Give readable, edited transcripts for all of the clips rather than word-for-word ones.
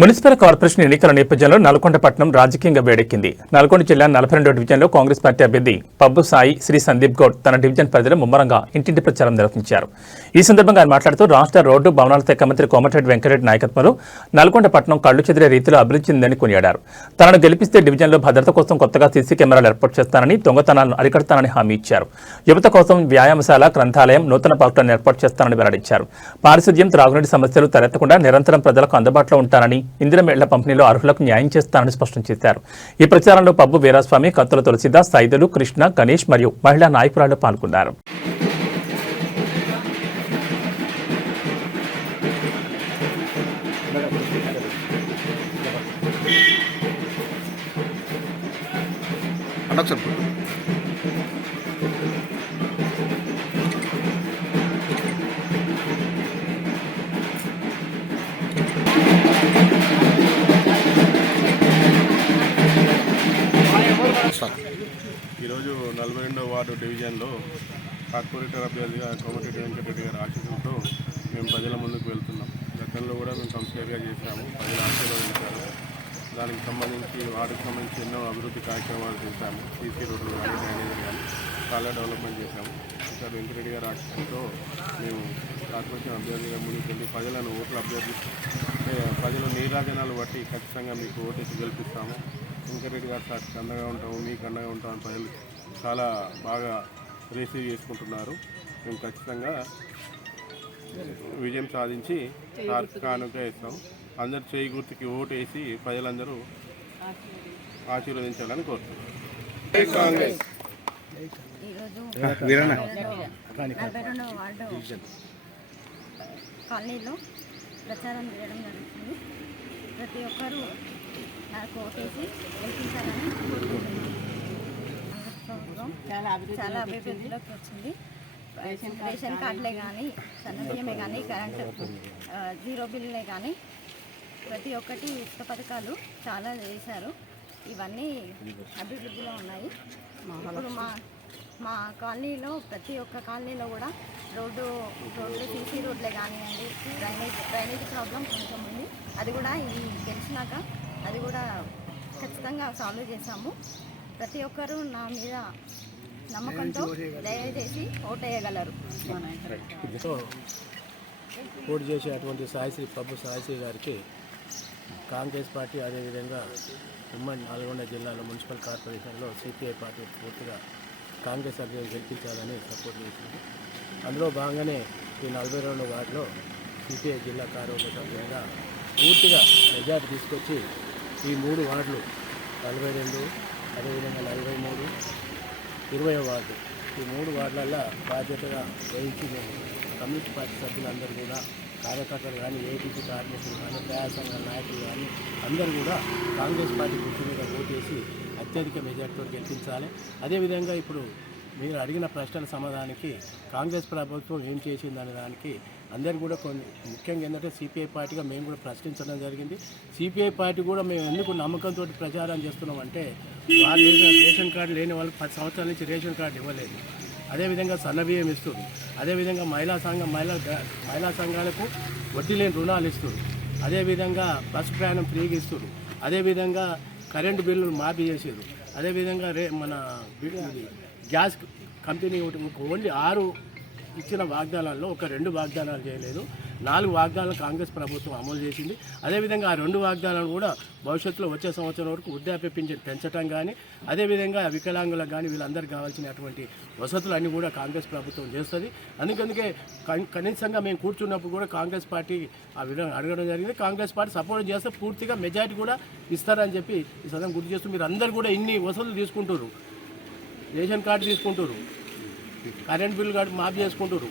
Municipal corporation ఎన్నికల నేపథ్యంలో నల్గొండ పట్టణం రాజకీయంగా వేడెక్కింది. నల్గొండ జిల్లా 42వ డివిజన్లో కాంగ్రెస్ పార్టీ అభ్యర్థి పబ్బు సాయి శ్రీ సందీప్ గౌడ్ తన డివిజన్ పరిధిలో ముమ్మరంగా ఇంటింటి ప్రచారం నిర్వహించారు. ఈ సందర్భంగా ఆయన మాట్లాడుతూ రాష్ట్ర రోడ్డు భవనాల శాఖ మంత్రి కోమటిరెడ్డి వెంకటరెడ్డి నాయకత్వంలో నల్గొండ పట్టణం కళ్లు చెదిరే రీతిలో అభివృద్ధి చెందిందని కొనియాడారు. తనను గెలిపిస్తే డివిజన్లో భద్రత కోసం కొత్తగా సీసీ కెమెరాలు ఏర్పాటు చేస్తానని, దొంగతనాలను అరికడతానని హామీ ఇచ్చారు. యువత కోసం వ్యాయామశాల, గ్రంథాలయం, నూతన పార్కులను ఏర్పాటు చేస్తానని వెల్లడించారు. పారిశుద్ధ్యం, త్రాగునీటి సమస్యలు తలెత్తకుండా నిరంతరం ప్రజలకు అందుబాటులో ఉంటానని, ఇందిరమేళ్ల పంపిణీలో అర్హులకు న్యాయం చేస్తానని స్పష్టం చేశారు. ఈ ప్రచారంలో పబ్బు వీరాస్వామి, కత్తుల తులసిదాస్, సైదులు, కృష్ణ, గణేష్ మరియు మహిళా నాయకురాలు పాల్గొన్నారు. ఈరోజు 42వ వార్డు డివిజన్లో కార్పొరేటర్ అభ్యర్థిగా కోమటిరెడ్డి వెంకటరెడ్డి గారి ఆశీస్సులతో మేము ప్రజల ముందుకు వెళ్తున్నాం. గతంలో కూడా మేము కౌన్సిలర్గా చేశాము, ప్రజలు ఆశీర్వదించారు. దానికి సంబంధించి వార్డుకు సంబంధించి ఎన్నో అభివృద్ధి కార్యక్రమాలు చేశాము. సీసీ రోడ్లు కానీ, డ్రైనేజీలు కానీ చాలా డెవలప్మెంట్ చేశాము. ఇక్కడ వెంకటరెడ్డి గారి ఆశీస్సులతో మేము కార్పొరేషన్ అభ్యర్థిగా ముందుకు వెళ్ళి ప్రజలను ఓట్లు ప్రజలు నీరాజనాలు బట్టి ఖచ్చితంగా మీకు ఓటేసి గెలిపిస్తాము. వెంకటరెడ్డి గారు సాక్షి అండగా ఉంటాము, మీకు అండగా ఉంటామని ప్రజలు చాలా బాగా రిసీవ్ చేసుకుంటున్నారు. మేము ఖచ్చితంగా విజయం సాధించి కానుక ఇస్తాం. అందరు చేయి గుర్తుకి ఓటు వేసి ప్రజలందరూ ఆశీర్వదించాలని కోరుతున్నాం. కాంగ్రెస్. కాలనీలో ప్రచారం చేయడం జరుగుతుంది. ప్రతి ఒక్కరూ నాకు ఓటేసి గెలిపించాలని చాలా అభివృద్ధిలోకి వచ్చింది. రేషన్ కార్డులే కానీ, సన్నబియ్యమే కానీ, కరెంటు జీరో బిల్లులే కానీ ప్రతి ఒక్కటి ఉచిత పథకాలు చాలా చేశారు. ఇవన్నీ అభివృద్ధిలో ఉన్నాయి. ఇప్పుడు మా కాలనీలో ప్రతి ఒక్క కాలనీలో కూడా రోడ్డు సీసీ రోడ్లే కానివ్వండి, డ్రైనేజ్ ప్రాబ్లం కొంచెం ఉంది. అది కూడా ఇది తెలిసినాక అది కూడా ఖచ్చితంగా సాల్వ్ చేశాము. ప్రతి ఒక్కరూ నా మీద నమ్మకంతో దయచేసి ఓటేయగలరు. పోటీ చేసేటువంటి సాయిశ్రీ పబ్బు సాయిశ్రీ గారికి కాంగ్రెస్ పార్టీ, అదేవిధంగా ఉమ్మడి నల్గొండ జిల్లాలో మున్సిపల్ కార్పొరేషన్లో సిపిఐ పార్టీ పూర్తిగా కాంగ్రెస్ అభ్యర్థి గెలిపించాలని సపోర్ట్ చేసింది. అందులో భాగంగానే ఈ 42వ వార్డులో సిపిఐ జిల్లా కార్యవర్గ సభ్యులుగా పూర్తిగా మెజార్టీ తీసుకొచ్చి ఈ 3 వార్డులు 42, అదేవిధంగా 43, 20వ వార్డు, ఈ 3 వార్డులలో బాధ్యతగా వహించి మేము కమ్యూనిస్ట్ పార్టీ సభ్యులందరూ కూడా, కార్యకర్తలు కానీ, ఏపీసీ కార్మికులు కానీ, ప్రజా సంఘాల నాయకులు కానీ అందరూ కూడా కాంగ్రెస్ పార్టీ గుర్తు మీద ఓటు చేసి అత్యధిక మెజార్టీతో గెలిపించాలి. అదేవిధంగా ఇప్పుడు మీరు అడిగిన ప్రశ్నల సమాధానానికి కాంగ్రెస్ ప్రభుత్వం ఏం చేసిందనే దానికి అందరికీ కూడా ముఖ్యంగా ఏంటంటే సిపిఐ పార్టీగా మేము కూడా ప్రశ్నించడం జరిగింది. సిపిఐ పార్టీ కూడా మేము ఎందుకు నమ్మకంతో ప్రచారం చేస్తున్నామంటే, వాళ్ళు రేషన్ కార్డు లేని వాళ్ళకి 10 సంవత్సరాల నుంచి రేషన్ కార్డు ఇవ్వలేదు. అదేవిధంగా సన్నబియ్యం ఇస్తారు. అదేవిధంగా మహిళా సంఘాలకు వడ్డీ లేని రుణాలు ఇస్తారు. అదేవిధంగా బస్ ప్రయాణం ఫ్రీగా ఇస్తారు. అదేవిధంగా కరెంటు బిల్లులు మాఫీ చేసారు. అదేవిధంగా మన గ్యాస్ కంపెనీ ఓన్లీ 6 ఇచ్చిన వాగ్దానాల్లో ఒక 2 వాగ్దానాలు చేయలేదు. 4 వాగ్దానాలు కాంగ్రెస్ ప్రభుత్వం అమలు చేసింది. అదేవిధంగా ఆ 2 వాగ్దానాలు కూడా భవిష్యత్తులో వచ్చే సంవత్సరం వరకు వృద్ధాప్య పింఛన్ పెంచడం కానీ, అదేవిధంగా వికలాంగులకు కానీ వీళ్ళందరికీ కావాల్సినటువంటి వసతులు అన్నీ కూడా కాంగ్రెస్ ప్రభుత్వం చేస్తుంది. అందుకే కనీసంగా మేము కూర్చున్నప్పుడు కూడా కాంగ్రెస్ పార్టీ ఆ విధంగా అడగడం జరిగింది. కాంగ్రెస్ పార్టీ సపోర్ట్ చేస్తే పూర్తిగా మెజారిటీ కూడా ఇస్తారని చెప్పి ఈ సదనం గుర్తు చేస్తూ, మీరు అందరూ కూడా ఇన్ని వసతులు తీసుకుంటారు, రేషన్ కార్డు తీసుకుంటారు, కరెంట్ బిల్ కార్డు మాఫీ చేసుకుంటారు,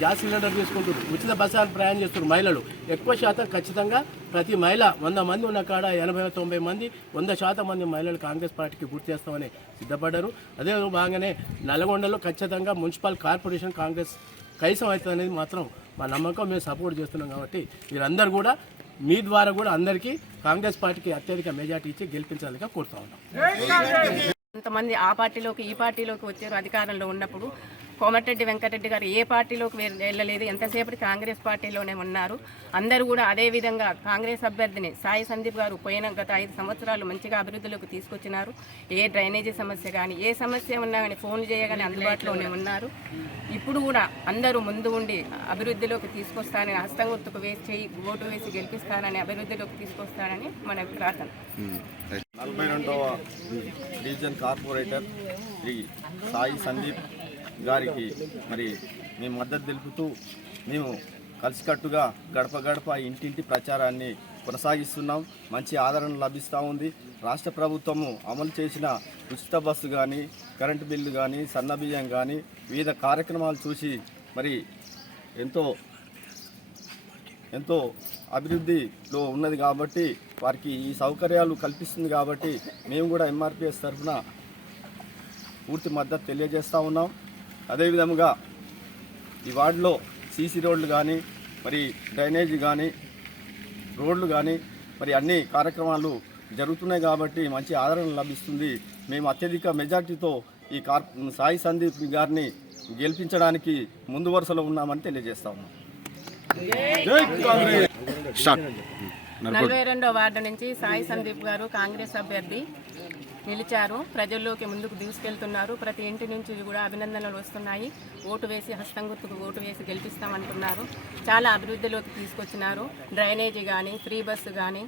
గ్యాస్ సిలిండర్ తీసుకుంటారు, ఉచిత బస్సు ప్రయాణం చేస్తారు. మహిళలు ఎక్కువ శాతం ఖచ్చితంగా ప్రతి మహిళ 100 మంది ఉన్న కాడ 80-90 మంది 100% మంది మహిళలు కాంగ్రెస్ పార్టీకి గుర్తు చేస్తామని సిద్ధపడ్డారు. అదే భాగంగానే నల్గొండలో ఖచ్చితంగా మున్సిపల్ కార్పొరేషన్ కాంగ్రెస్ కైసం అవుతుంది అనేది మాత్రం మా నమ్మకం. మేము సపోర్ట్ చేస్తున్నాం కాబట్టి మీరందరూ కూడా మీ ద్వారా కూడా అందరికీ కాంగ్రెస్ పార్టీకి అత్యధిక మెజార్టీ ఇచ్చి గెలిపించాలిగా కోరుతా ఉన్నాం. కొంతమంది ఆ పార్టీలోకి ఈ పార్టీలోకి వచ్చారు అధికారంలో ఉన్నప్పుడు. కోమటిరెడ్డి వెంకటరెడ్డి గారు ఏ పార్టీలోకి వెళ్ళలేదు, ఎంతసేపటి కాంగ్రెస్ పార్టీలోనే ఉన్నారు. అందరూ కూడా అదే విధంగా కాంగ్రెస్ అభ్యర్థిని సాయి సందీప్ గారు పోయిన గత 5 సంవత్సరాలు మంచిగా అభివృద్ధిలోకి తీసుకొచ్చినారు. ఏ డ్రైనేజీ సమస్య కానీ ఏ సమస్య ఉన్నా కానీ ఫోన్ చేయగానే అందుబాటులోనే ఉన్నారు. ఇప్పుడు కూడా అందరూ ముందు ఉండి అభివృద్ధిలోకి తీసుకొస్తానని, హస్తం గుర్తుకు ఓటు వేసి గెలిపిస్తానని, అభివృద్ధిలోకి తీసుకొస్తానని మన ప్రార్థన. 42వ డివిజన్ కార్పొరేటర్ శ్రీ సాయి సందీప్ గారికి మరి మేము మద్దతు తెలుపుతూ మేము కలిసికట్టుగా గడప గడప ఇంటింటి ప్రచారాన్ని కొనసాగిస్తున్నాం. మంచి ఆదరణ లభిస్తూ ఉంది. రాష్ట్ర ప్రభుత్వము అమలు చేసిన ఉచిత బస్సు కానీ, కరెంటు బిల్లు కానీ, సన్నబియ్యం కానీ వివిధ కార్యక్రమాలు చూసి మరి ఎంతో అభివృద్ధిలో ఉన్నది కాబట్టి వారికి ఈ సౌకర్యాలు కల్పిస్తుంది కాబట్టి మేము కూడా ఎంఆర్పిఎస్ తరఫున పూర్తి మద్దతు తెలియజేస్తూ ఉన్నాం. అదేవిధంగా ఈ వార్డులో సీసీ రోడ్లు కానీ, మరి డ్రైనేజీ కానీ, రోడ్లు కానీ మరి అన్ని కార్యక్రమాలు జరుగుతున్నాయి కాబట్టి మంచి ఆదరణ లభిస్తుంది. మేము అత్యధిక మెజార్టీతో ఈ సాయి సందీప్ గారిని గెలిపించడానికి ముందు వరుసలో ఉన్నామని తెలియజేస్తా ఉన్నాం. 42వ వార్డు నుంచి సాయి సందీప్ గారు కాంగ్రెస్ అభ్యర్థి నిలిచారు. ప్రజల్లోకి ముందుకు తీసుకెళ్తున్నారు. ప్రతి ఇంటి నుంచి కూడా అభినందనలు వస్తున్నాయి. ఓటు వేసి హస్తం గుర్తుకు ఓటు వేసి గెలిపిస్తామంటున్నారు. చాలా అభివృద్ధిలోకి తీసుకొచ్చినారు. డ్రైనేజీ కానీ, ఫ్రీ బస్సు కానీ,